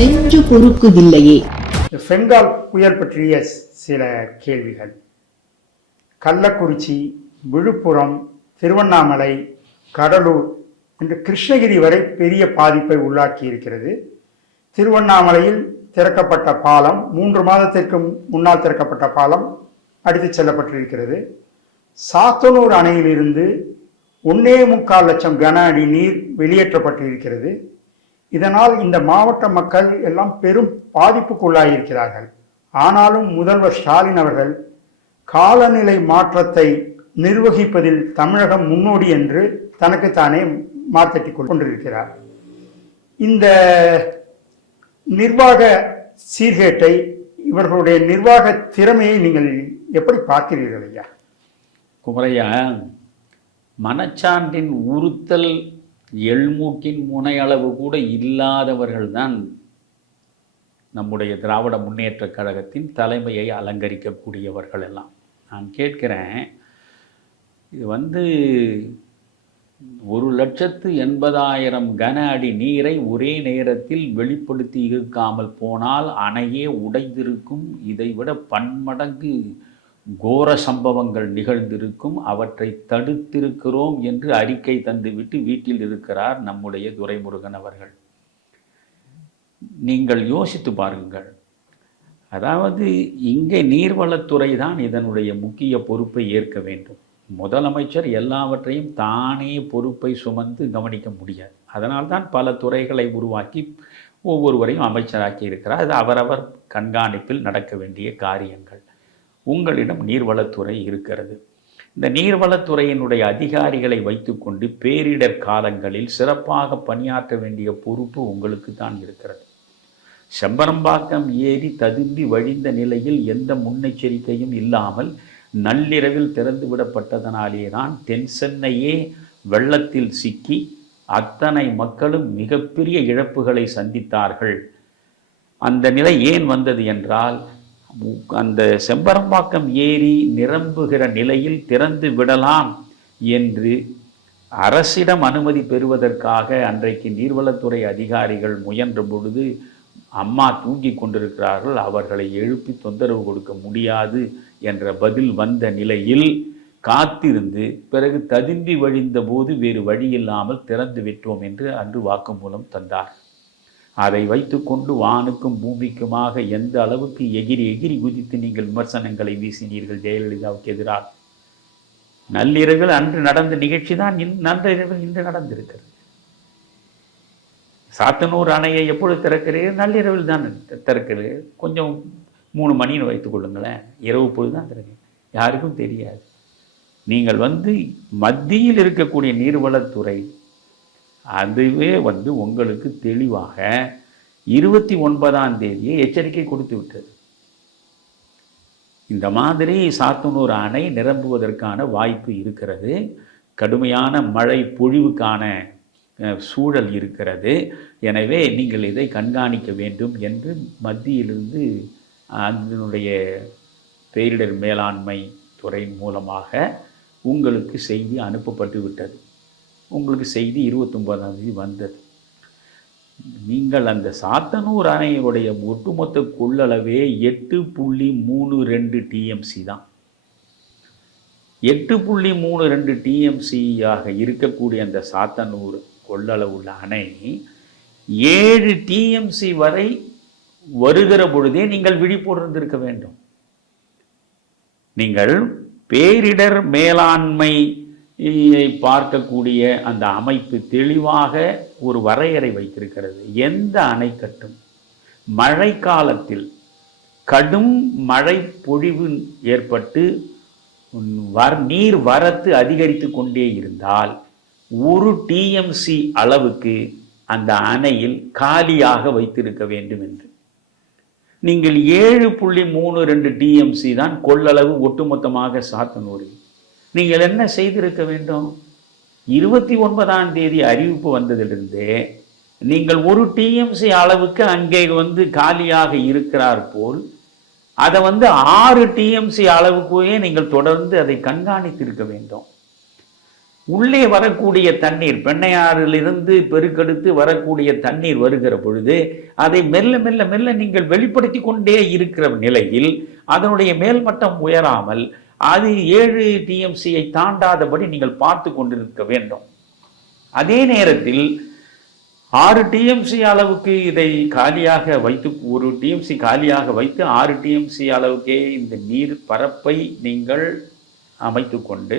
நெஞ்சு பொறுக்குதில்லையே. பெங்கால் புயல் பற்றிய சில கேள்விகள். கள்ளக்குறிச்சி விழுப்புரம் திருவண்ணாமலை கடலூர் என்று கிருஷ்ணகிரி வரை பெரிய பாதிப்பை உள்ளாக்கி இருக்கிறது. திருவண்ணாமலையில் திறக்கப்பட்ட பாலம் மூன்று மாதத்திற்கு முன்னால் திறக்கப்பட்ட பாலம் அடித்துச் செல்லப்பட்டிருக்கிறது. சாத்தனூர் அணையிலிருந்து ஒன்னே முக்கால் லட்சம் கன அடி நீர் வெளியேற்றப்பட்டிருக்கிறது. இதனால் இந்த மாவட்ட மக்கள் எல்லாம் பெரும் பாதிப்புக்குள்ளாகியிருக்கிறார்கள் ஆனாலும் முதல்வர் ஸ்டாலின் அவர்கள் காலநிலை மாற்றத்தை நிர்வகிப்பதில் தமிழகம் முன்னோடி என்று தனக்குத்தானே மாத்தட்டிக் கொண்டிருக்கிறார். இந்த நிர்வாக சீர்கேட்டை இவர்களுடைய நிர்வாக திறமையை நீங்கள் எப்படி பார்க்கிறீர்கள் ஐயா? குமரையா மனச்சான்றின் உறுத்தல் எள்மூக்கின் முனையளவு கூட இல்லாதவர்கள்தான் நம்முடைய திராவிட முன்னேற்றக் கழகத்தின் தலைமையை அலங்கரிக்கக்கூடியவர்கள் எல்லாம் நான் கேட்கிறேன் இது வந்து ஒரு லட்சத்து எண்பதாயிரம் கன அடி நீரை ஒரே நேரத்தில் வெளிப்படுத்தி இருக்காமல் போனால் அணையே உடைந்திருக்கும் இதைவிட பன்மடங்கு கோர சம்பவங்கள் நிகழ்ந்திருக்கும் அவற்றை தடுத்திருக்கிறோம் என்று அறிக்கை தந்துவிட்டு வீட்டில் இருக்கிறார் நம்முடைய துரைமுருகன் அவர்கள். நீங்கள் யோசித்து பாருங்கள். அதாவது இங்கே நீர்வளத்துறை தான் இதனுடைய முக்கிய பொறுப்பை ஏற்க வேண்டும். முதலமைச்சர் எல்லாவற்றையும் தானே பொறுப்பை சுமந்து கவனிக்க முடியாது. அதனால்தான் பல துறைகளை உருவாக்கி ஒவ்வொருவரையும் அமைச்சராக்கி இருக்கிறார் அது அவரவர் கண்காணிப்பில் நடக்க வேண்டிய காரியங்கள். உங்களிடம் நீர்வளத்துறை இருக்கிறது. இந்த நீர்வளத்துறையினுடைய அதிகாரிகளை வைத்துக்கொண்டு பேரிடர் காலங்களில் சிறப்பாக பணியாற்ற வேண்டிய பொறுப்பு உங்களுக்கு தான் இருக்கிறது. செம்பரம்பாக்கம் ஏரி ததும்பி வழிந்த நிலையில் எந்த முன்னெச்சரிக்கையும் இல்லாமல் நள்ளிரவில் திறந்து விடப்பட்டதனாலே தான் தென் சென்னையே வெள்ளத்தில் சிக்கி அத்தனை மக்களும் மிகப்பெரிய இழப்புகளை சந்தித்தார்கள். அந்த நிலை ஏன் வந்தது என்றால் அந்த செம்பரம்பாக்கம் ஏரி நிரம்புகிற நிலையில் திறந்து விடலாம் என்று அரசிடம் அனுமதி பெறுவதற்காக அன்றைக்கு நீர்வளத்துறை அதிகாரிகள் முயன்ற பொழுது அம்மா தூங்கி கொண்டிருக்கிறார்கள். அவர்களை எழுப்பி தொந்தரவு கொடுக்க முடியாது என்ற பதில் வந்த நிலையில் காத்திருந்து பிறகு ததும்பி வழிந்த போது வேறு வழி இல்லாமல் திறந்து விட்டோம் என்று அன்று வாக்குமூலம் தந்தார். அதை வைத்துக்கொண்டு வானுக்கும் பூமிக்குமாக எந்த அளவுக்கு எகிரி எகிரி குதித்து நீங்கள் விமர்சனங்களை வீசினீர்கள் ஜெயலலிதாவுக்கு எதிராக? நள்ளிரவில் அன்று நடந்த நிகழ்ச்சி தான் நன்றிரவில் இன்று நடந்திருக்கிறது. சாத்தனூர் அணையை எப்பொழுது திறக்கிறீர்கள்? நள்ளிரவில் தான் திறக்கிறீர்கள். கொஞ்சம் மூணு மணின்னு வைத்துக் கொள்ளுங்களேன். இரவு பொழுது தான் திறக்கிறீங்க யாருக்கும் தெரியாது. நீங்கள் வந்து மத்தியில் இருக்கக்கூடிய நீர்வளத்துறை அதுவே வந்து உங்களுக்கு தெளிவாக இருபத்தி ஒன்பதாம் தேதியை எச்சரிக்கை கொடுத்து விட்டது. இந்த மாதிரி சாத்தனூர் அணை நிரம்புவதற்கான வாய்ப்பு இருக்கிறது. கடுமையான மழை பொழிவுக்கான சூழல் இருக்கிறது. எனவே நீங்கள் இதை கண்காணிக்க வேண்டும் என்று மத்தியிலிருந்து அதனுடைய பேரிடர் மேலாண்மை துறை மூலமாக உங்களுக்கு செய்தி அனுப்பப்பட்டு விட்டது. உங்களுக்கு செய்தி இருபத்தொன்பதாம் தேதி வந்தது. நீங்கள் அந்த சாத்தனூர் அணையுடைய ஒட்டுமொத்த கொள்ளளவே எட்டு புள்ளி மூணு ரெண்டு டிஎம்சி தான். எட்டு புள்ளி மூணு ரெண்டு டிஎம்சியாக இருக்கக்கூடிய அந்த சாத்தனூர் கொள்ளளவுள்ள அணை ஏழு டிஎம்சி வரை வருகிற பொழுதே நீங்கள் விழிப்புணர்ந்திருக்க வேண்டும். நீங்கள் பேரிடர் மேலாண்மை பார்க்கக்கூடிய அந்த அமைப்பு தெளிவாக ஒரு வரையறை வைத்திருக்கிறது. எந்த அணைக்கட்டும்? மழை காலத்தில் கடும் மழை பொழிவு ஏற்பட்டு வர் நீர் வரத்து அதிகரித்து கொண்டே இருந்தால் ஒரு டிஎம்சி அளவுக்கு அந்த அணையில் காலியாக வைத்திருக்க வேண்டும் என்று. நீங்கள் ஏழு புள்ளி மூணு ரெண்டு டிஎம்சி தான் கொள்ளளவு ஒட்டுமொத்தமாக சாத்தனூரில். நீங்கள் என்ன செய்திருக்க வேண்டும்? இருபத்தி ஒன்பதாம் தேதி அறிவிப்பு வந்ததிலிருந்தே நீங்கள் ஒரு டிஎம்சி அளவுக்கு அங்கே வந்து காலியாக இருக்கிறார் போல் அதை வந்து ஆறு டிஎம்சி அளவுக்கே நீங்கள் தொடர்ந்து அதை கண்காணித்திருக்க வேண்டும். உள்ளே வரக்கூடிய தண்ணீர் பெண்ணையாறிலிருந்து பெருக்கெடுத்து வரக்கூடிய தண்ணீர் வருகிற பொழுது அதை மெல்ல மெல்ல மெல்ல நீங்கள் வெளிப்படுத்தி கொண்டே இருக்கிற நிலையில் அதனுடைய மேல்மட்டம் உயராமல் அது ஏழு டிஎம்சியை தாண்டாதபடி நீங்கள் பார்த்து கொண்டிருக்க வேண்டும். அதே நேரத்தில் ஆறு டிஎம்சி அளவுக்கு இதை காலியாக வைத்து ஒரு டிஎம்சி காலியாக வைத்து ஆறு டிஎம்சி அளவுக்கே இந்த நீர் பரப்பை நீங்கள் அமைத்து கொண்டு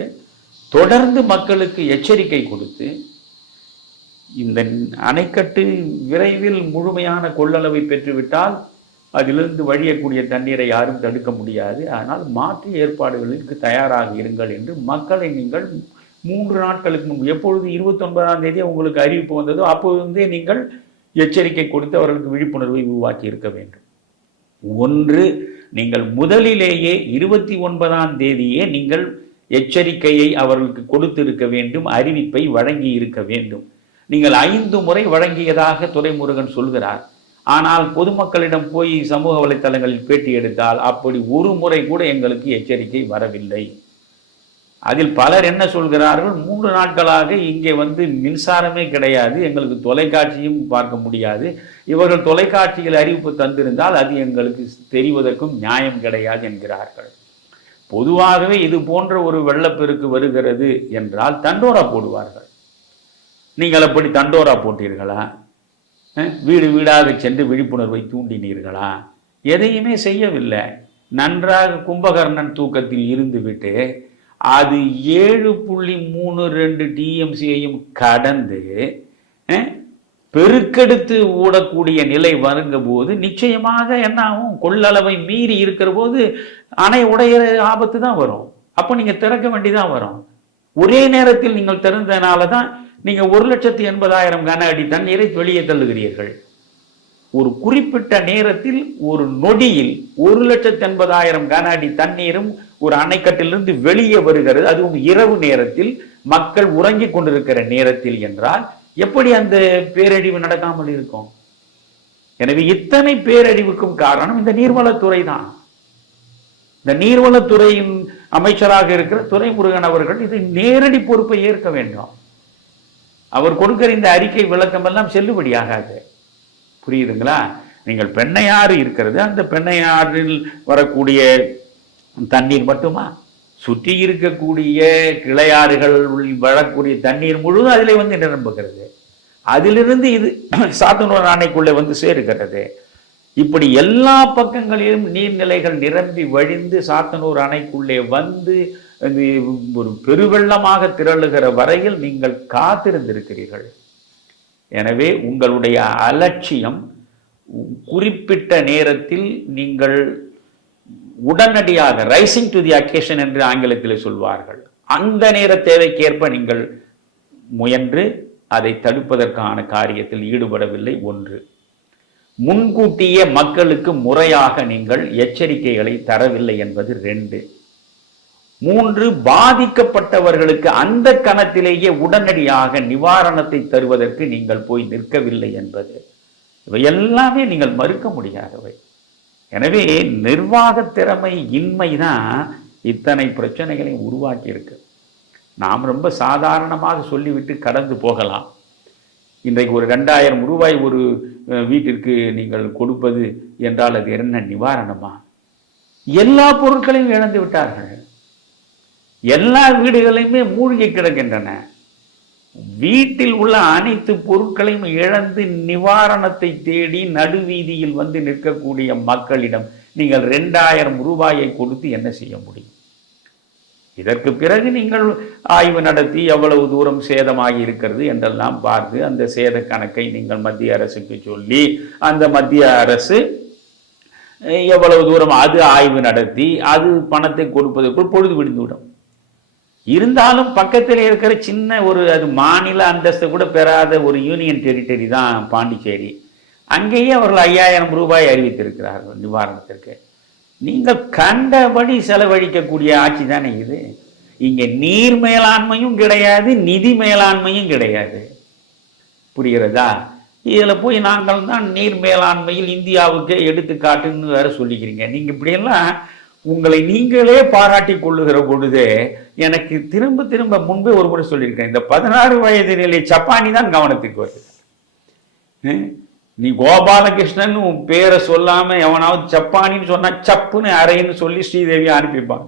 தொடர்ந்து மக்களுக்கு எச்சரிக்கை கொடுத்து இந்த அணைக்கட்டு விரைவில் முழுமையான கொள்ளளவை பெற்றுவிட்டால் அதிலிருந்து வழியக்கூடிய தண்ணீரை யாரும் தடுக்க முடியாது. ஆனால் மாற்று ஏற்பாடுகளுக்கு தயாராக இருங்கள் என்று மக்களை நீங்கள் மூன்று நாட்களுக்கு முன்பு எப்பொழுது இருபத்தொன்பதாம் தேதி உங்களுக்கு அறிவிப்பு வந்ததோ அப்போதிருந்தே நீங்கள் எச்சரிக்கை கொடுத்து அவர்களுக்கு விழிப்புணர்வை உருவாக்கி இருக்க வேண்டும். ஒன்று நீங்கள் முதலிலேயே இருபத்தி ஒன்பதாம் தேதியே நீங்கள் எச்சரிக்கையை அவர்களுக்கு கொடுத்திருக்க வேண்டும் அறிவிப்பை வழங்கி இருக்க வேண்டும். நீங்கள் ஐந்து முறை வழங்கியதாக துரைமுருகன் சொல்கிறார். ஆனால் பொதுமக்களிடம் போய் சமூக வலைத்தளங்களில் பேட்டி எடுத்தால் அப்படி ஒரு முறை கூட எங்களுக்கு எச்சரிக்கை வரவில்லை. அதில் பலர் என்ன சொல்கிறார்கள்? மூன்று நாட்களாக இங்கே வந்து மின்சாரமே கிடையாது எங்களுக்கு தொலைக்காட்சியும் பார்க்க முடியாது. இவர்கள் தொலைக்காட்சியில் அறிவிப்பு தந்திருந்தால் அது எங்களுக்கு தெரிவதற்கும் நியாயம் கிடையாது என்கிறார்கள். பொதுவாகவே இது போன்ற ஒரு வெள்ளப்பெருக்கு வருகிறது என்றால் தண்டோரா போடுவார்கள். நீங்கள் அப்படி தண்டோரா போட்டீர்களா? வீடு வீடாக சென்று விழிப்புணர்வை தூண்டினீர்களா? எதையுமே செய்யவில்லை. நன்றாக கும்பகர்ணன் தூக்கத்தில் இருந்துவிட்டு அது ஏழு புள்ளி மூணு ரெண்டு டிஎம்சியையும் கடந்து பெருக்கெடுத்து ஓடக்கூடிய நிலை வருங்க போது நிச்சயமாக என்ன ஆகும் கொள்ளளவை மீறி இருக்கிற போது அணை உடையிற ஆபத்து தான் வரும். அப்போ நீங்கள் திறக்க வேண்டிதான் வரும். ஒரே நேரத்தில் நீங்கள் திறந்ததுனால தான் நீங்கள் ஒரு லட்சத்தி எண்பதாயிரம் கன அடி தண்ணீரை வெளியே தள்ளுகிறீர்கள். ஒரு குறிப்பிட்ட நேரத்தில் ஒரு நொடியில் ஒரு லட்சத்தி எண்பதாயிரம் கன அடி தண்ணீரும் ஒரு அணைக்கட்டிலிருந்து வெளியே வருகிறது. அதுவும் இரவு நேரத்தில் மக்கள் உறங்கிக் கொண்டிருக்கிற நேரத்தில் என்றால் எப்படி அந்த பேரழிவு நடக்காமல் இருக்கும்? எனவே இத்தனை பேரழிவுக்கும் காரணம் இந்த நீர்வளத்துறை தான். இந்த நீர்வளத்துறையின் அமைச்சராக இருக்கிற துறைமுருகன் அவர்கள் இது நேரடி பொறுப்பை ஏற்க வேண்டும். அவர் கொடுக்கிற இந்த அறிக்கை விளக்கம் எல்லாம் செல்லுபடியாகாது புரியுதுங்களா? நீங்கள் பெண்ணையாறு இருக்கிறது அந்த பெண்ணையாறில் வரக்கூடிய தண்ணீர் மட்டுமா? சுற்றி இருக்கக்கூடிய கிளையாறுகள் வரக்கூடிய தண்ணீர் முழுவதும் அதிலே வந்து நிரம்புகிறது. அதிலிருந்து இது சாத்தனூர் அணைக்குள்ளே வந்து சேருகிறது. இப்படி எல்லா பக்கங்களிலும் நீர்நிலைகள் நிரம்பி வழிந்து சாத்தனூர் அணைக்குள்ளே வந்து ஒரு பெருவெள்ளமாக திரளுகிற வரையில் நீங்கள் காத்திருந்திருக்கிறீர்கள். எனவே உங்களுடைய அலட்சியம் குறிப்பிட்ட நேரத்தில் நீங்கள் உடனடியாக ரைசிங் டு தி அக்கேஷன் என்று ஆங்கிலத்தில் சொல்வார்கள். அந்த நேர தேவைக்கேற்ப நீங்கள் முயன்று அதை தடுப்பதற்கான காரியத்தில் ஈடுபடவில்லை. ஒன்று முன்கூட்டியே மக்களுக்கு முறையாக நீங்கள் எச்சரிக்கைகளை தரவில்லை என்பது ரெண்டு மூன்று பாதிக்கப்பட்டவர்களுக்கு அந்த கணத்திலேயே உடனடியாக நிவாரணத்தை தருவதற்கு நீங்கள் போய் நிற்கவில்லை என்பது. இவை எல்லாமே நீங்கள் மறுக்க முடியாதவை எனவே நிர்வாக திறமை இன்மைதான் இத்தனை பிரச்சனைகளை உருவாக்கி இருக்கு நாம் ரொம்ப சாதாரணமாக சொல்லிவிட்டு கடந்து போகலாம். இன்றைக்கு ஒரு ரெண்டாயிரம் ரூபாய் ஒரு வீட்டிற்கு நீங்கள் கொடுப்பது என்றால் அது என்ன நிவாரணமா? எல்லா பொருட்களையும் இழந்து விட்டார்கள். எல்லா வீடுகளையுமே மூழ்கி கிடக்கின்றன. வீட்டில் உள்ள அனைத்து பொருட்களையும் இழந்து நிவாரணத்தை தேடி நடுவீதியில் வந்து நிற்கக்கூடிய மக்களிடம் நீங்கள் ரெண்டாயிரம் ரூபாயை கொடுத்து என்ன செய்ய முடியும்? இதற்கு பிறகு நீங்கள் ஆய்வு நடத்தி எவ்வளவு தூரம் சேதமாகி இருக்கிறது என்றெல்லாம் பார்த்து அந்த சேத கணக்கை நீங்கள் மத்திய அரசுக்கு சொல்லி அந்த மத்திய அரசு எவ்வளவு தூரம் அது ஆய்வு நடத்தி அது பணத்தை கொடுப்பதற்குள் பொழுது விடுந்துவிடும். இருந்தாலும் பக்கத்தில் இருக்கிற சின்ன ஒரு அது மாநில அந்தஸ்து கூட பெறாத ஒரு யூனியன் டெரிட்டரி தான் பாண்டிச்சேரி. அங்கேயே அவர்கள் ஐயாயிரம் ரூபாய் அறிவித்திருக்கிறார்கள் நிவாரணத்திற்கு. நீங்கள் கண்டபடி செலவழிக்கக்கூடிய ஆட்சி தானே இது? இங்கே நீர் மேலாண்மையும் கிடையாது நிதி மேலாண்மையும் கிடையாது. புரிகிறதா? இதில் போய் நாங்கள் தான் நீர் மேலாண்மையில் இந்தியாவுக்கே எடுத்துக்காட்டுன்னு வேற சொல்லிக்கிறீங்க. நீங்கள் இப்படியெல்லாம் உங்களை நீங்களே பாராட்டி கொள்ளுகிற பொழுதே எனக்கு திரும்ப திரும்ப முன்பே ஒரு முறை சொல்லியிருக்கேன். இந்த பதினாறு வயது நிலை சப்பானி தான் கவனத்துக்கு வருது. நீ கோபாலகிருஷ்ணன் உன் பேரை சொல்லாம எவனாவது சப்பானின்னு சொன்னா சப்புன்னு அறைன்னு சொல்லி ஸ்ரீதேவி அனுப்பிப்பான்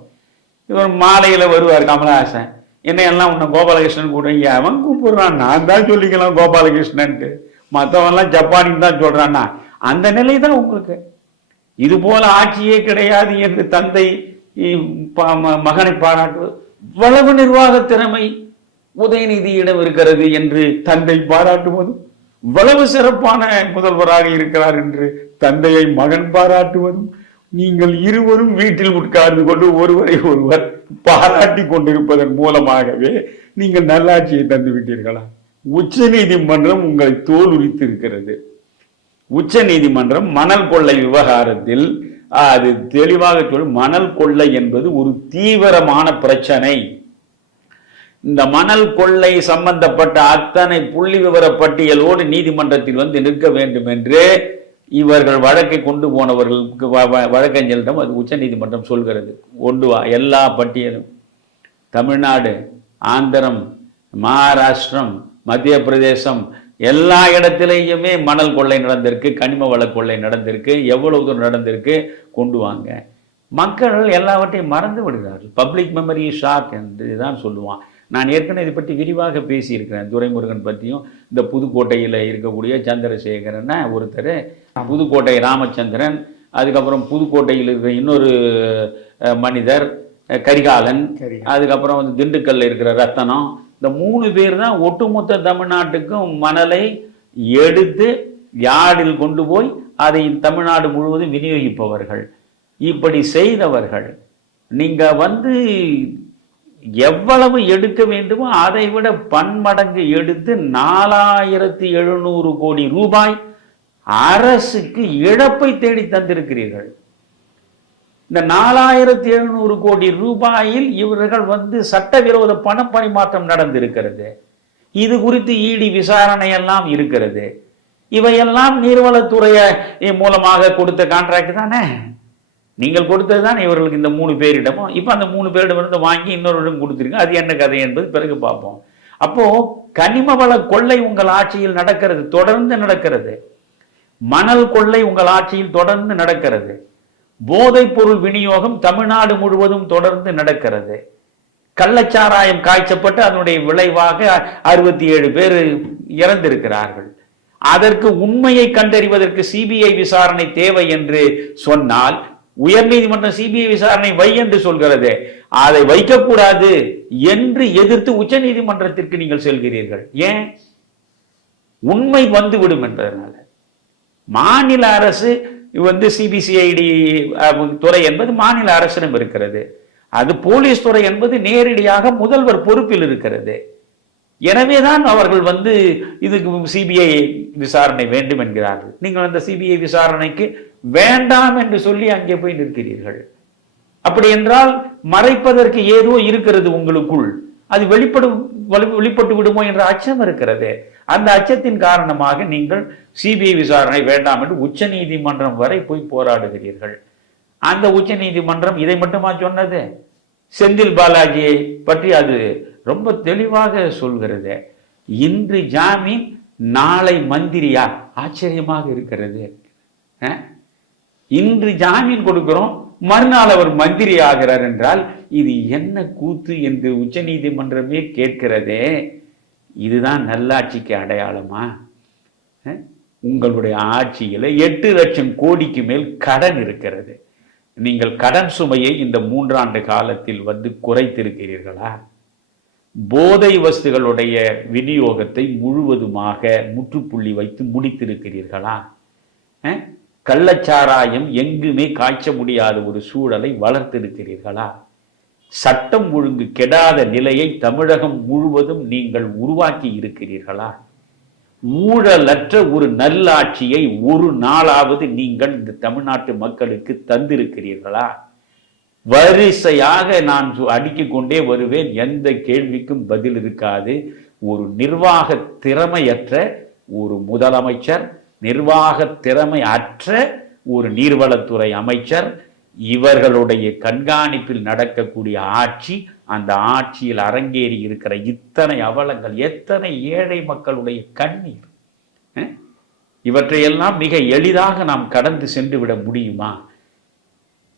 இவர் மாலையில வருவார் கமலஹாசன். என்ன எல்லாம் உன்னை கோபாலகிருஷ்ணன் கூட அவன் கூப்பிடுறான். நான் தான் சொல்லிக்கலாம் கோபாலகிருஷ்ணன்ட்டு. மற்றவன்லாம் ஜப்பானின்னு தான் சொல்றான்னா. அந்த நிலை தான் உங்களுக்கு. இது போல ஆட்சியே கிடையாது என்று தந்தை மகனை பாராட்டுவது வளவு நிர்வாக திறமை உதயநிதியிடம் இருக்கிறது என்று தந்தை பாராட்டுவதும் இவ்வளவு சிறப்பான முதல்வராக இருக்கிறார் என்று தந்தையை மகன் பாராட்டுவதும் நீங்கள் இருவரும் வீட்டில் உட்கார்ந்து கொண்டு ஒருவரை ஒருவர் பாராட்டி கொண்டிருப்பதன் மூலமாகவே நீங்கள் நல்லாட்சியை தந்து விட்டீர்களா உச்ச நீதிமன்றம் உங்களை தோல் உரித்து இருக்கிறது உச்ச நீதிமன்றம் மணல் கொள்ளை விவகாரத்தில் அது தெளிவாக சொல்லும் மணல் கொள்ளை என்பது ஒரு தீவிரமான பிரச்சனை. இந்த மணல் கொள்ளை சம்பந்தப்பட்ட அத்தனை புள்ளி விவர பட்டியலோடு நீதிமன்றத்தில் வந்து நிற்க வேண்டும் என்று இவர்கள் வழக்கை கொண்டு போனவர்களுக்கு வ- வ- அது உச்ச நீதிமன்றம் சொல்கிறது. கொண்டு வா எல்லா பட்டியலும். தமிழ்நாடு ஆந்திரம் மகாராஷ்டிரம் மத்திய பிரதேசம் எல்லா இடத்திலேயுமே மணல் கொள்ளை நடந்திருக்கு கனிம வள கொள்ளை நடந்திருக்கு எவ்வளவு தூரம் நடந்திருக்கு கொண்டு வாங்க. மக்கள் எல்லாவற்றையும் மறந்து விடுகிறார்கள். பப்ளிக் மெமரி ஷாக் என்று தான் சொல்லுவான். நான் ஏற்கனவே இதை பற்றி விரிவாக பேசியிருக்கிறேன். துரைமுருகன் பற்றியும் இந்த புதுக்கோட்டையில் இருக்கக்கூடிய சந்திரசேகரன் ஒருத்தர் புதுக்கோட்டை ராமச்சந்திரன் அதுக்கப்புறம் புதுக்கோட்டையில் இருக்கிற இன்னொரு மனிதர் கரிகாலன். அதுக்கப்புறம் வந்து திண்டுக்கல்ல இருக்கிற ரத்தனம் இந்த மூணு பேர் தான் ஒட்டுமொத்த தமிழ்நாட்டுக்கும் மணலை எடுத்து யார்டில் கொண்டு போய் அதை தமிழ்நாடு முழுவதும் விநியோகிப்பவர்கள். இப்படி செய்தவர்கள். நீங்கள் வந்து எவ்வளவு எடுக்க வேண்டுமோ அதை விட பன்மடங்கு எடுத்து நாலாயிரத்தி எழுநூறு கோடி ரூபாய் அரசுக்கு இழப்பை தேடி தந்திருக்கிறீர்கள். இந்த நாலாயிரத்தி எழுநூறு கோடி ரூபாயில் இவர்கள் வந்து சட்டவிரோத பண பரிமாற்றம் நடந்திருக்கிறது. இது குறித்து இடி விசாரணை எல்லாம் இருக்கிறது. இவையெல்லாம் நீர்வளத்துறையை மூலமாக கொடுத்த கான்ட்ராக்ட் தானே? நீங்கள் கொடுத்தது தானே இவர்களுக்கு இந்த மூணு பேரிடமும். இப்போ அந்த மூணு பேரிடமிருந்து வாங்கி இன்னொருடம் கொடுத்துருங்க. அது என்ன கதை என்பது பிறகு பார்ப்போம். அப்போ கனிம வள கொள்ளை உங்கள் ஆட்சியில் நடக்கிறது தொடர்ந்து நடக்கிறது. மணல் கொள்ளை உங்கள் ஆட்சியில் தொடர்ந்து நடக்கிறது. போதைப் பொருள் விநியோகம் தமிழ்நாடு முழுவதும் தொடர்ந்து நடக்கிறது. கள்ளச்சாராயம் காய்ச்சப்பட்டு அதனுடைய விளைவாக அறுபத்தி ஏழு பேர் இறந்திருக்கிறார்கள். அதற்கு உண்மையை கண்டறிவதற்கு சிபிஐ விசாரணை தேவை என்று சொன்னால் உயர்நீதிமன்றம் சிபிஐ விசாரணை வை என்று சொல்கிறது. அதை வைக்கக்கூடாது என்று எதிர்த்து உச்ச நீதிமன்றத்திற்கு நீங்கள் செல்கிறீர்கள். ஏன்? உண்மை வந்துவிடும் என்பதனால. மாநில அரசு வந்து சிபிசிஐடி துறை என்பது மாநில அரசிடம் இருக்கிறது. அது போலீஸ் துறை என்பது நேரடியாக முதல்வர் பொறுப்பில் இருக்கிறது. எனவேதான் அவர்கள் வந்து இதுக்கு சிபிஐ விசாரணை வேண்டும் என்கிறார்கள். நீங்கள் அந்த சிபிஐ விசாரணைக்கு வேண்டாம் என்று சொல்லி அங்கே போய் நிற்கிறீர்கள். அப்படி என்றால் மறைப்பதற்கு ஏதோ இருக்கிறது உங்களுக்குள். அது வெளிப்படும் வெளிப்பட்டு விடுமோ என்ற அச்சம் இருக்கிறது. அந்த அச்சத்தின் காரணமாக நீங்கள் சிபிஐ விசாரணை வேண்டாம் என்று உச்ச நீதிமன்றம் வரை போய் போராடுகிறீர்கள். அந்த உச்ச நீதிமன்றம் இதை மட்டுமா சொன்னது? செந்தில் பாலாஜியை பற்றி அது ரொம்ப தெளிவாக சொல்கிறது. இன்று ஜாமீன் நாளை மந்திரியா? ஆச்சரியமாக இருக்கிறது. இன்று ஜாமீன் கொடுக்கிறோம் மறுநாள் அவர் மந்திரி ஆகிறார் என்றால் இது என்ன கூத்து என்று உச்சநீதிமன்றமே கேட்கிறதே. இதுதான் நல்லாட்சிக்கு அடையாளமா? உங்களுடைய ஆட்சியில் எட்டு லட்சம் கோடிக்கு மேல் கடன் இருக்கிறது. நீங்கள் கடன் சுமையை இந்த மூன்றாண்டு காலத்தில் வந்து குறைத்திருக்கிறீர்களா? போதை வஸ்துகளுடைய விநியோகத்தை முழுவதுமாக முற்றுப்புள்ளி வைத்து முடித்திருக்கிறீர்களா? கள்ளச்சாராயம் எங்குமே காய்ச்ச முடியாத ஒரு சூழலை வளர்த்திருக்கிறீர்களா சட்டம் ஒழுங்கு கெடாத நிலையை தமிழகம் முழுவதும் நீங்கள் உருவாக்கி இருக்கிறீர்களா? ஊழலற்ற ஒரு நல்லாட்சியை ஒரு நாளாவது நீங்கள் இந்த தமிழ்நாட்டு மக்களுக்கு தந்திருக்கிறீர்களா? வரிசையாக நான் அடுக்கிக் கொண்டே வருவேன். எந்த கேள்விக்கும் பதில் இருக்காது. ஒரு நிர்வாக திறமையற்ற ஒரு முதலமைச்சர் நிர்வாக திறமை அற்ற ஒரு நீர்வளத்துறை அமைச்சர். இவர்களுடைய கண்காணிப்பில் நடக்கக்கூடிய ஆட்சி அந்த ஆட்சியில் அரங்கேறி இருக்கிற இத்தனை அவலங்கள் எத்தனை ஏழை மக்களுடைய கண்ணீர். அஹ்? இவற்றையெல்லாம் மிக எளிதாக நாம் கடந்து சென்று விட முடியுமா?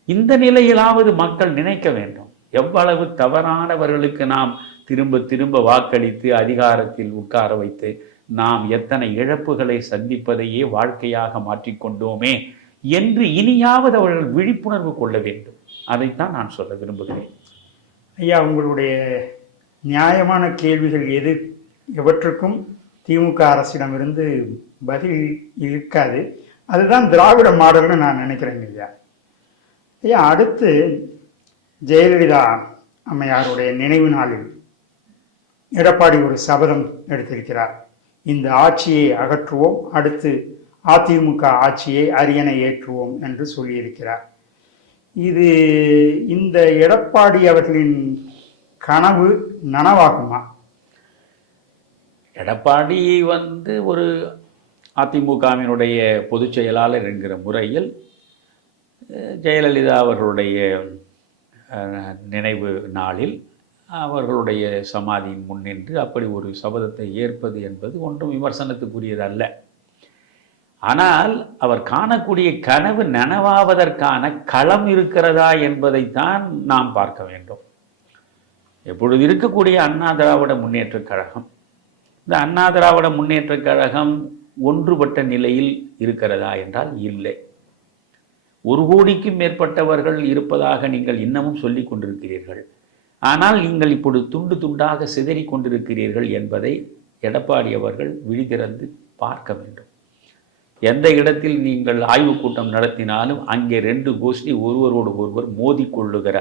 இந்த நிலையிலாவது மக்கள் நினைக்க வேண்டும். எவ்வளவு தவறானவர்களுக்கு நாம் திரும்ப திரும்ப வாக்களித்து அதிகாரத்தில் உட்கார வைத்து நாம் எத்தனை இழப்புகளை சந்திப்பதையே வாழ்க்கையாக மாற்றிக்கொண்டோமே என்று இனியாவது அவர்கள் விழிப்புணர்வு கொள்ள வேண்டும். அதைத்தான் நான் சொல்ல விரும்புகிறேன். ஐயா உங்களுடைய நியாயமான கேள்விகள் எது? எவற்றுக்கும் திமுக அரசிடமிருந்து பதில் இருக்காது. அதுதான் திராவிட மாடல்னு நான் நினைக்கிறேங்க ஐயா. ஐயா அடுத்து ஜெயலலிதா அம்மையாருடைய நினைவு நாளில் எடப்பாடி ஒரு சபதம் எடுத்திருக்கிறார். இந்த ஆட்சியை அகற்றுவோம். அடுத்து அதிமுக ஆட்சியை அரியணை ஏற்றுவோம் என்று சொல்லியிருக்கிறார். இது இந்த எடப்பாடி அவர்களின் கனவு நனவாகுமா? எடப்பாடி வந்து ஒரு அதிமுகவினுடைய பொதுச் செயலாளர் என்கிற முறையில் ஜெயலலிதா அவர்களுடைய நினைவு நாளில் அவர்களுடைய சமாதியின் முன்னின்று அப்படி ஒரு சபதத்தை ஏற்பது என்பது ஒன்றும் விமர்சனத்துக்குரியது அல்ல ஆனால் அவர் காணக்கூடிய கனவு நனவாவதற்கான களம் இருக்கிறதா என்பதைத்தான் நாம் பார்க்க வேண்டும். எப்பொழுது இருக்கக்கூடிய அண்ணா திராவிட முன்னேற்றக் கழகம்? இந்த அண்ணா திராவிட முன்னேற்றக் கழகம் ஒன்றுபட்ட நிலையில் இருக்கிறதா என்றால் இல்லை. ஒரு கோடிக்கும் மேற்பட்டவர்கள் இருப்பதாக நீங்கள் இன்னமும் சொல்லிக் கொண்டிருக்கிறீர்கள். ஆனால் நீங்கள் இப்பொழுது துண்டு துண்டாக சிதறி கொண்டிருக்கிறீர்கள் என்பதை எடப்பாடி அவர்கள் விழிதிறந்து பார்க்க வேண்டும். எந்த இடத்தில் நீங்கள் ஆய்வுக் கூட்டம் நடத்தினாலும் அங்கே ரெண்டு கோஷ்டி ஒருவரோடு ஒருவர் மோதிக்கொள்ளுகிற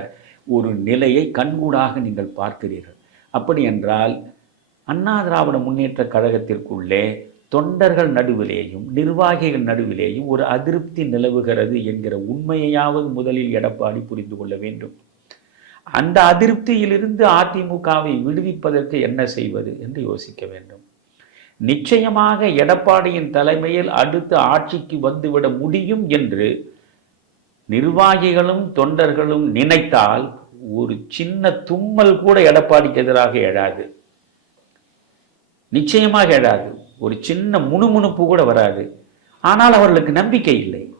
ஒரு நிலையை கண்கூடாக நீங்கள் பார்க்கிறீர்கள். அப்படி என்றால் அண்ணா திராவிட முன்னேற்ற கழகத்திற்குள்ளே தொண்டர்கள் நடுவிலேயும் நிர்வாகிகள் நடுவிலேயும் ஒரு அதிருப்தி நிலவுகிறது என்கிற உண்மையையாவது முதலில் எடப்பாடி புரிந்து கொள்ள வேண்டும். அந்த அதிருப்தியிலிருந்து அதிமுகவை விடுவிப்பதற்கு என்ன செய்வது என்று யோசிக்க வேண்டும். நிச்சயமாக எடப்பாடியின் தலைமையில் அடுத்த ஆட்சிக்கு வந்துவிட முடியும் என்று நிர்வாகிகளும் தொண்டர்களும் நினைத்தால் ஒரு சின்ன தும்மல் கூட எடப்பாடிக்கு எதிராக எழாது. நிச்சயமாக எழாது. ஒரு சின்ன முணுமுணுப்பு கூட வராது. ஆனால் அவர்களுக்கு நம்பிக்கை இல்லை.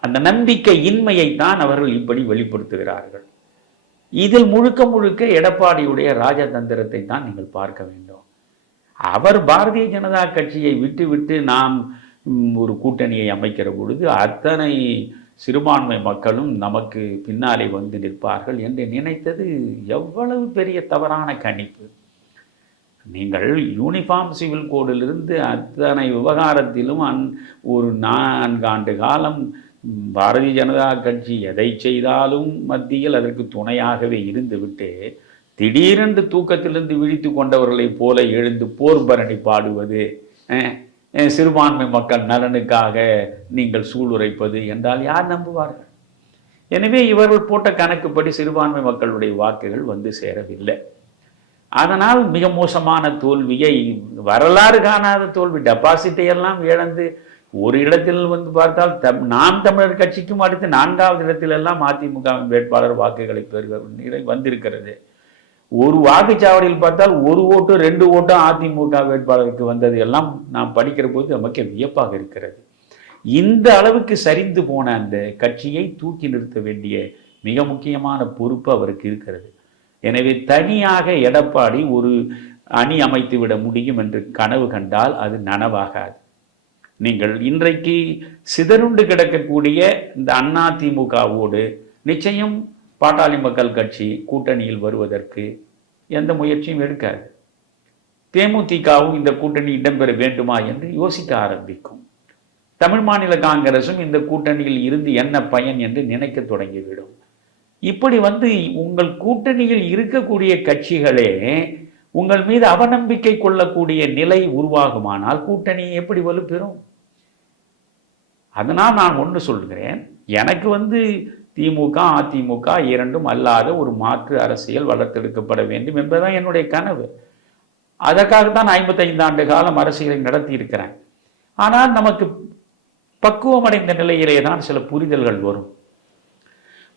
அந்த நம்பிக்கை இன்மையை தான் அவர்கள் இப்படி வெளிப்படுத்துகிறார்கள். இதில் முழுக்க முழுக்க எடப்பாடியுடைய ராஜதந்திரத்தை தான் நீங்கள் பார்க்க வேண்டும். அவர் பாரதிய ஜனதா கட்சியை விட்டுவிட்டு நாம் ஒரு கூட்டணியை அமைக்கிற பொழுது அத்தனை சிறுபான்மை மக்களும் நமக்கு பின்னாலே வந்து நிற்பார்கள் என்று நினைத்தது எவ்வளவு பெரிய தவறான கணிப்பு. நீங்கள் யூனிஃபார்ம் சிவில் கோடிலிருந்து அத்தனை விவகாரத்திலும் அந் ஒரு நான்காண்டு காலம் பாரதிய ஜனதா கட்சி எதை செய்தாலும் மத்தியில் அதற்கு துணையாகவே இருந்துவிட்டு திடீரென்று தூக்கத்திலிருந்து விழித்து கொண்டவர்களைப் போல எழுந்து போர் பரணி பாடுவது சிறுபான்மை மக்கள் நலனுக்காக நீங்கள் சூளுரைப்பது என்றால் யார் நம்புவார்கள்? எனவே இவர்கள் போட்ட கணக்குப்படி சிறுபான்மை மக்களுடைய வாக்குகள் வந்து சேரவில்லை. அதனால் மிக மோசமான தோல்வியை வரலாறு காணாத தோல்வி டெபாசிட்டை எல்லாம் இழந்து ஒரு இடத்தில் வந்து பார்த்தால் தம் நாம் தமிழர் கட்சிக்கும் அடுத்து நான்காவது இடத்திலெல்லாம் அதிமுக வேட்பாளர் வாக்குகளை பெறுகிற நிலை வந்திருக்கிறது. ஒரு வாக்குச்சாவடியில் பார்த்தால் ஒரு ஓட்டு ரெண்டு ஓட்டும் அதிமுக வேட்பாளருக்கு வந்தது எல்லாம் நாம் படிக்கிற போது நமக்கு வியப்பாக இருக்கிறது. இந்த அளவுக்கு சரிந்து போன அந்த கட்சியை தூக்கி நிறுத்த வேண்டிய மிக முக்கியமான பொறுப்பு அவருக்கு இருக்கிறது. எனவே தனியாக எடப்பாடி ஒரு அணி அமைத்து விட முடியும் என்று கனவு கண்டால் அது நனவாகாது. நீங்கள் இன்றைக்கு சிதறுண்டு கிடக்கக்கூடிய இந்த அண்ணா திமுகவோடு நிச்சயம் பாட்டாளி மக்கள் கட்சி கூட்டணியில் வருவதற்கு எந்த முயற்சியும் எடுக்காது. தேமுதிகவும் இந்த கூட்டணி இடம்பெற வேண்டுமா என்று யோசிக்க ஆரம்பிக்கும். தமிழ் மாநில காங்கிரசும் இந்த கூட்டணியில் இருந்து என்ன பயன் என்று நினைக்க தொடங்கிவிடும். இப்படி வந்து உங்கள் கூட்டணியில் இருக்கக்கூடிய கட்சிகளே உங்கள் மீது அவநம்பிக்கை கொள்ளக்கூடிய நிலை உருவாகுமானால் கூட்டணி எப்படி வலுப்பெறும்? அதனால் நான் ஒன்று சொல்கிறேன் எனக்கு வந்து திமுக அதிமுக இரண்டும் அல்லாத ஒரு மாற்று அரசியல் வளர்த்தெடுக்கப்பட வேண்டும் என்பதுதான் என்னுடைய கனவு. அதற்காகத்தான் ஐம்பத்தைந்து ஆண்டு காலம் அரசியலை நடத்தி இருக்கிறேன் ஆனால் நமக்கு பக்குவமடைந்த நிலையிலே தான் சில புரிதல்கள் வரும்.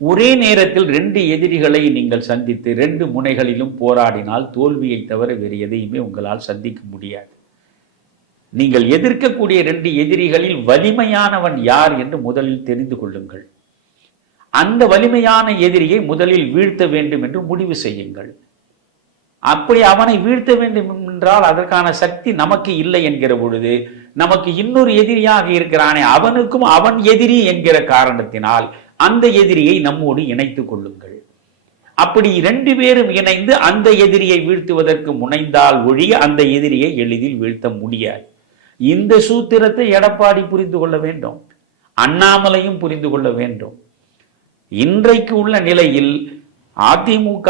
ஒரே நேரத்தில் ரெண்டு எதிரிகளை நீங்கள் சந்தித்து ரெண்டு முனைகளிலும் போராடினால் தோல்வியை தவிர வேறு எதையுமே உங்களால் சந்திக்க முடியாது. நீங்கள் எதிர்க்கக்கூடிய ரெண்டு எதிரிகளில் வலிமையானவன் யார் என்று முதலில் தெரிந்து கொள்ளுங்கள். அந்த வலிமையான எதிரியை முதலில் வீழ்த்த வேண்டும் என்று முடிவு செய்யுங்கள். அப்படி அவனை வீழ்த்த வேண்டும் என்றால் அதற்கான சக்தி நமக்கு இல்லை என்கிற பொழுது நமக்கு இன்னொரு எதிரியாக இருக்கிறானே அவனுக்கும் அவன் எதிரி என்கிற காரணத்தினால் அந்த எதிரியை நம்மோடு இணைத்துக் கொள்ளுங்கள். அப்படி இரண்டு பேரும் இணைந்து அந்த எதிரியை வீழ்த்துவதற்கு முனைந்தால் ஒழிய அந்த எதிரியை எளிதில் வீழ்த்த முடியாது. இந்த சூத்திரத்தை எடப்பாடி புரிந்து கொள்ள வேண்டும். அண்ணாமலையும் புரிந்து கொள்ள வேண்டும். இன்றைக்கு உள்ள நிலையில் அதிமுக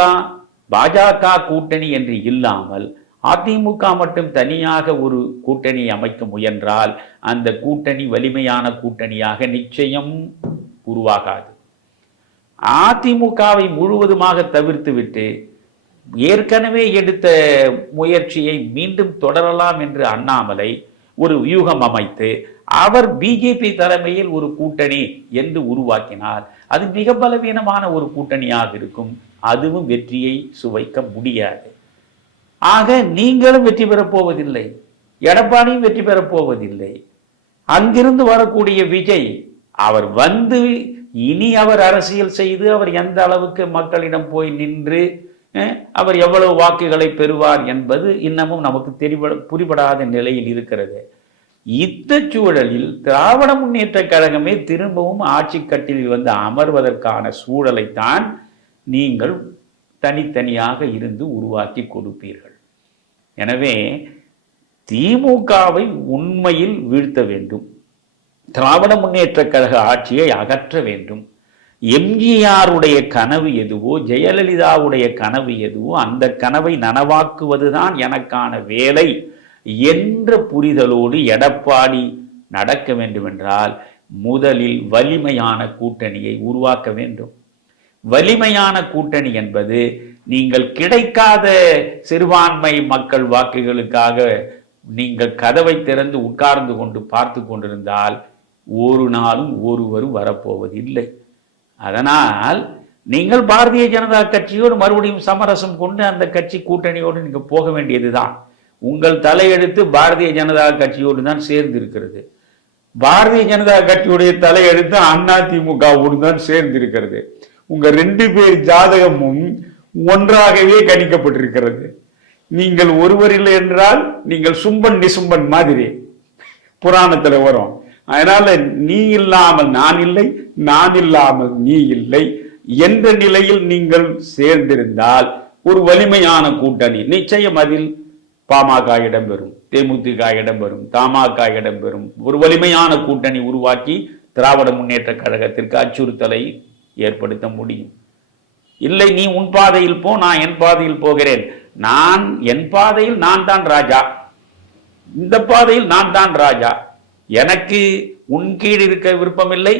பாஜக கூட்டணி என்று இல்லாமல் அதிமுக மட்டும் தனியாக ஒரு கூட்டணி அமைக்க முயன்றால் அந்த கூட்டணி வலிமையான கூட்டணியாக நிச்சயம் உருவாகாது. அதிமுகவை முழுவதுமாக தவிர்த்துவிட்டு ஏற்கனவே எடுத்த முயற்சியை மீண்டும் தொடரலாம் என்று அண்ணாமலை ஒரு வியூகம் அமைத்து அவர் பிஜேபி தலைமையில் ஒரு கூட்டணி என்று உருவாக்கினால் அது மிக பலவீனமான ஒரு கூட்டணியாக இருக்கும். அதுவும் வெற்றியை சுவைக்க முடியாது. ஆக நீங்களும் வெற்றி பெறப் போவதில்லை. எடப்பாடியும் வெற்றி பெறப் போவதில்லை. அங்கிருந்து வரக்கூடிய விஜய் அவர் வந்து இனி அவர் அரசியல் செய்து அவர் எந்த அளவுக்கு மக்களிடம் போய் நின்று அவர் எவ்வளவு வாக்குகளை பெறுவார் என்பது இன்னமும் நமக்கு தெரிவ புரிபடாத நிலையில் இருக்கிறது. இத்த சூழலில் திராவிட முன்னேற்ற கழகமே திரும்பவும் ஆட்சி கட்டிலில் வந்து அமர்வதற்கான சூழலைத்தான் நீங்கள் தனித்தனியாக இருந்து உருவாக்கி கொடுப்பீர்கள். எனவே திமுகவை உண்மையில் வீழ்த்த வேண்டும். திராவிட முன்னேற்ற கழக ஆட்சியை அகற்ற வேண்டும். எம்ஜிஆருடைய கனவு எதுவோ ஜெயலலிதாவுடைய கனவு எதுவோ அந்த கனவை நனவாக்குவதுதான் எனக்கான வேலை என்ற புரிதலோடு எடப்பாடி நடக்க வேண்டுமென்றால் முதலில் வலிமையான கூட்டணியை உருவாக்க வேண்டும். வலிமையான கூட்டணி என்பது நீங்கள் கிடைக்காத சிறுபான்மை மக்கள் வாக்குகளுக்காக நீங்கள் கதவை திறந்து உட்கார்ந்து கொண்டு பார்த்து கொண்டிருந்தால் ஒரு நாளும் ஒருவரும் வரப்போவதில்லை. அதனால் நீங்கள் பாரதிய ஜனதா கட்சியோடு மறுபடியும் சமரசம் கொண்டு அந்த கட்சி கூட்டணியோடு நீங்கள் போக வேண்டியதுதான். உங்கள் தலையெழுத்து பாரதிய ஜனதா கட்சியோடு தான் சேர்ந்து இருக்கிறது பாரதிய ஜனதா கட்சியுடைய தலையெழுத்து அண்ணா தான் சேர்ந்து இருக்கிறது உங்க ரெண்டு பேர் ஜாதகமும் ஒன்றாகவே கணிக்கப்பட்டிருக்கிறது. நீங்கள் ஒருவர் இல்லை என்றால் நீங்கள் சும்பன் நிசும்பன் மாதிரி புராணத்தில் வரும். அதனால நீ இல்லாமல் நான் இல்லை நான் இல்லாமல் நீ இல்லை என்ற நிலையில் நீங்கள் சேர்ந்திருந்தால் ஒரு வலிமையான கூட்டணி நிச்சயம் அதில் பாமக இடம்பெறும் தேமுதிக இடம்பெறும் தமாக இடம்பெறும். ஒரு வலிமையான கூட்டணி உருவாக்கி திராவிட முன்னேற்ற கழகத்திற்கு அச்சுறுத்தலை ஏற்படுத்த முடியும். இல்லை நீ உன் பாதையில் போ நான் என் பாதையில் போகிறேன். நான் என் பாதையில் நான் தான் ராஜா. இந்த பாதையில் நான் தான் ராஜா. எனக்கு உன் கீழ் இருக்க விருப்பமில்லை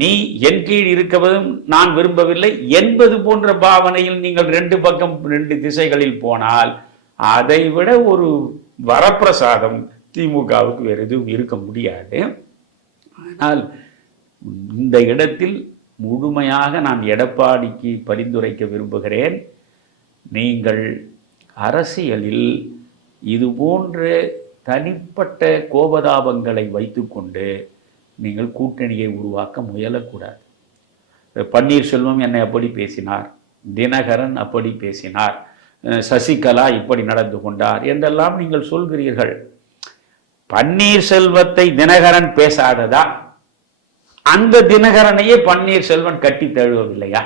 நீ என் கீழ் இருக்கவதும் நான் விரும்பவில்லை என்பது போன்ற பாவனையில் நீங்கள் ரெண்டு பக்கம் ரெண்டு திசைகளில் போனால் அதை விட ஒரு வரப்பிரசாதம் திமுகவுக்கு வேறு எதுவும் இருக்க முடியாது. ஆனால் இந்த இடத்தில் முழுமையாக நான் எடப்பாடிக்கு பரிந்துரைக்க விரும்புகிறேன். நீங்கள் அரசியலில் இது போன்ற தனிப்பட்ட கோபதாபங்களை வைத்துக்கொண்டு நீங்கள் கூட்டணியை உருவாக்க முயலக்கூடாது. பன்னீர்செல்வம் என்னை அப்படி பேசினார் தினகரன் அப்படி பேசினார் சசிகலா இப்படி நடந்து கொண்டார் என்றெல்லாம் நீங்கள் சொல்கிறீர்கள். பன்னீர்செல்வத்தை தினகரன் பேசாததா? அந்த தினகரனையே பன்னீர்செல்வன் கட்டி தழுவவில்லையா?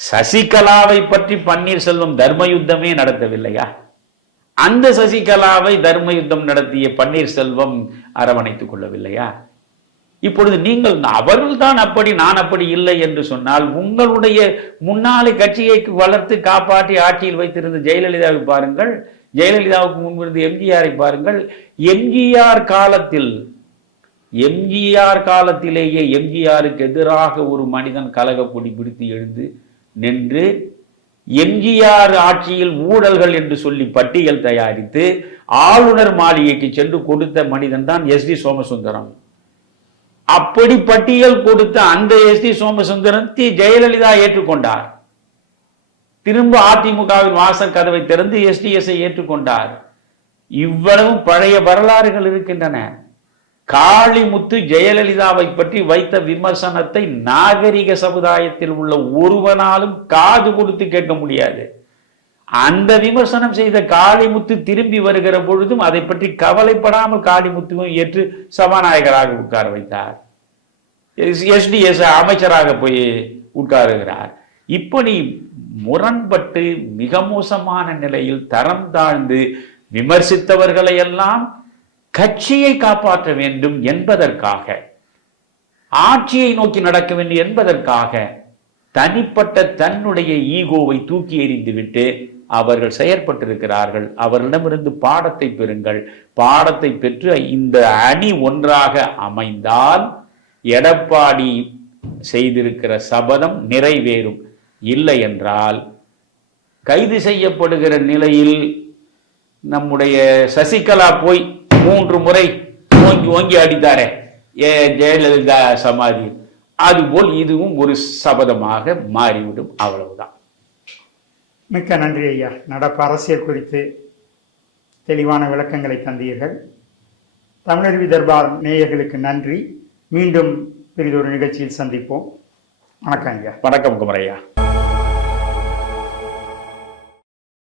சசிகலாவை பற்றி பன்னீர்செல்வம் தர்ம யுத்தமே நடத்தவில்லையா? அந்த சசிகலாவை தர்ம யுத்தம் நடத்திய பன்னீர்செல்வம் அரவணைத்துக் கொள்ளவில்லையா? இப்பொழுது நீங்கள் அவர்கள் தான் அப்படி நான் அப்படி இல்லை என்று சொன்னால் உங்களுடைய முன்னாலே கட்சியை வளர்த்து காப்பாற்றி ஆட்சியில் வைத்திருந்த ஜெயலலிதாவை பாருங்கள். ஜெயலலிதாவுக்கு முன்பிருந்த எம்ஜிஆரை பாருங்கள். எம்ஜிஆர் காலத்தில் எம்ஜிஆர் காலத்திலேயே எம்ஜிஆருக்கு எதிராக ஒரு மனிதன் கலக கொடி பிடித்து எழுந்து நின்று எம்ஜிஆர் ஆட்சியில் ஊழல்கள் என்று சொல்லி பட்டியல் தயாரித்து ஆளுநர் மாளிகைக்கு சென்று கொடுத்த மனிதன் தான் எஸ் டி சோமசுந்தரம். அப்படி பட்டியல் கொடுத்த அந்த எஸ் டி சோமசுந்தரத்தை ஜெயலலிதா ஏற்றுக்கொண்டார். திரும்ப அதிமுகவின் வாசல் கதவை திறந்து எஸ்டிஎஸ்ஐ ஏற்றுக்கொண்டார். இவ்வளவு பழைய வரலாறுகள் இருக்கின்றன. காளிமுத்து ஜெயலலிதாவை பற்றி வைத்த விமர்சனத்தை நாகரிக சமுதாயத்தில் உள்ள ஒருவனாலும் காது கொடுத்து கேட்க முடியாது. அந்த விமர்சனம் செய்த காளிமுத்து திரும்பி வருகிற பொழுதும் அதை பற்றி கவலைப்படாமல் காளிமுத்துவும் ஏற்று சபாநாயகராக உட்கார வைத்தார். எஸ்டிஎஸ் அமைச்சராக போய் உட்காருகிறார். இப்படி முரண்பட்டு மிக மோசமான நிலையில் தரம் தாழ்ந்து விமர்சித்தவர்களை எல்லாம் கட்சியை காப்பாற்ற வேண்டும் என்பதற்காக ஆட்சியை நோக்கி நடக்க வேண்டும் என்பதற்காக தனிப்பட்ட தன்னுடைய ஈகோவை தூக்கி எறிந்துவிட்டு அவர்கள் செயற்பட்டிருக்கிறார்கள். அவர்களிடமிருந்து பாடத்தை பெறுங்கள். பாடத்தை பெற்று இந்த அணி ஒன்றாக அமைந்தால் எடப்பாடி செய்திருக்கிற சபதம் நிறைவேறும். இல்லை என்றால் கைது செய்யப்படுகிற நிலையில் நம்முடைய சசிகலா போய் மூன்று முறை ஓங்கி ஓங்கி அடித்தாரே. ஏ ஜெயலலிதா சமாதி? அதுபோல் இதுவும் ஒரு சபதமாக மாறிவிடும். அவ்வளவுதான். மிக்க நன்றி ஐயா. நடப்பு அரசியல் குறித்து தெளிவான விளக்கங்களை தந்தீர்கள். தமிழருவி தர்பார் நேயர்களுக்கு நன்றி. மீண்டும் பெரிதொரு நிகழ்ச்சியில் சந்திப்போம். வணக்கம் ஐயா. வணக்கம் குமரையா